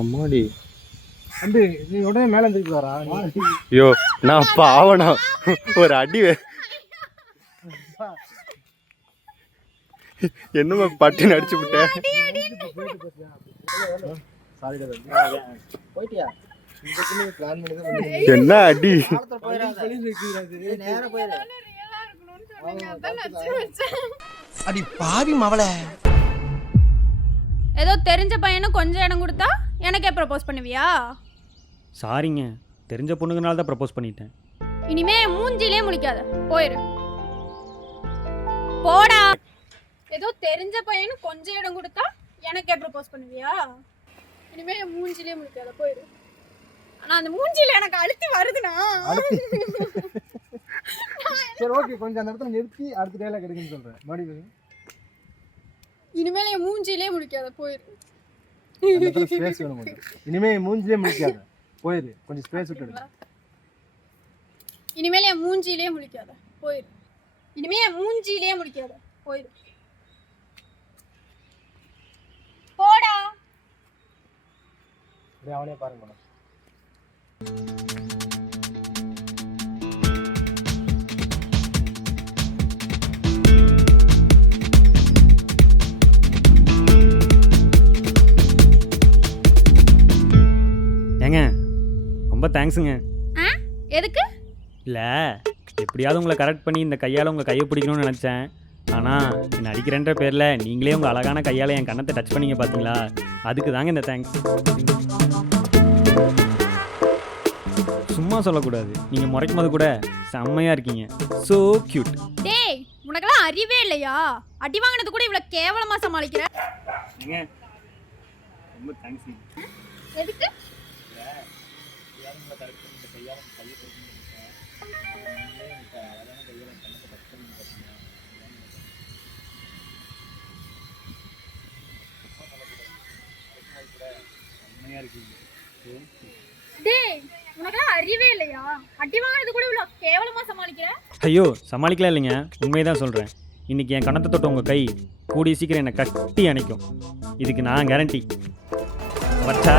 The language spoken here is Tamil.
அம்மாடி வந்து நீ உடனே மேலே இருந்துட்டு வரா. ஐயோ நான் பாவனா ஒரு அடி என்னமா பட்டு அடிச்சு விட்டேன். என்ன அடி அடி பாவி மவளே. ஏதோ தெரிஞ்ச பையனும் கொஞ்சம் இடம் கொடுத்தா எனக்கே ப்ரப்போஸ் பண்ணுவியா? சாரிங்க, தெரிஞ்ச பொண்ணுங்கனால தான் ப்ரப்போஸ் பண்ணிட்டேன். இனிமே மூஞ்சிலே முழிக்காத, போயிரு. போடா. ஏதோ தெரிஞ்ச பையனும் கொஞ்சம் இடம் கொடுத்தா எனக்கே ப்ரப்போஸ் பண்ணுவியா? இனிமே மூஞ்சிலே முழிக்காத, போயிரு. ஆனா அந்த மூஞ்சில எனக்கு அழுத்தி வருதுனா. சரி ஓகே, கொஞ்சம் அந்த இடத்துல நிறுத்தி அடுத்த டேல கிடைக்குன்னு சொல்றேன். மறுபடியும் இனிமேல் என் மூஞ்சிலே முழிக்காத, போயிரு. ஸ்பேஸ் வேணும் கொஞ்சம். இனிமே மூஞ்சிலே முழிக்காத, போயிரு. கொஞ்சம் ஸ்பேஸ் விட்டு. இனிமேல் என் மூஞ்சிலே முழிக்காத, போயிரு. இனிமே என் மூஞ்சிலே முழிக்காத, போயிரு. போடா. அவனே பாருங்க. ஏங்க ரொம்ப தேங்க்ஸுங்க. எதுக்கு? இல்லை, எப்படியாவது உங்களை கரெக்ட் பண்ணி இந்த கையால் உங்கள் கையை பிடிக்கணும்னு நினச்சேன். ஆனால் என்னை அடிக்கிறேன்ற பேரில் நீங்களே உங்கள் அழகான கையால் என் கண்ணத்தை டச் பண்ணிங்க பார்த்தீங்களா, அதுக்கு தாங்க இந்த தேங்க்ஸ். சும்மா சொல்லக்கூடாது, நீங்கள் முறைக்கும் போது கூட செம்மையாக இருக்கீங்க. So cute. டேய், உனக்கெல்லாம் அறிவே இல்லையா? அடி வாங்கினது கூட இவ்வளோ கேவலமாக சமாளிக்கிற. ஏங்க ரொம்ப தேங்க்ஸ். எதுக்கு? டேய், உனக்கெல்லாம் அறிவே இல்லையா? அடி வாங்கினது கூட இவ்வளோ கேவலமாக சமாளிக்கிற. ஐயோ, சமாளிக்கலாம் இல்லைங்க, உண்மையை தான் சொல்கிறேன். இன்றைக்கி என் கணத்தை தொட்ட உங்கள் கை கூடிய சீக்கிரம் என்னை கட்டி அணைக்கும். இதுக்கு நான் கேரண்டி. வச்சா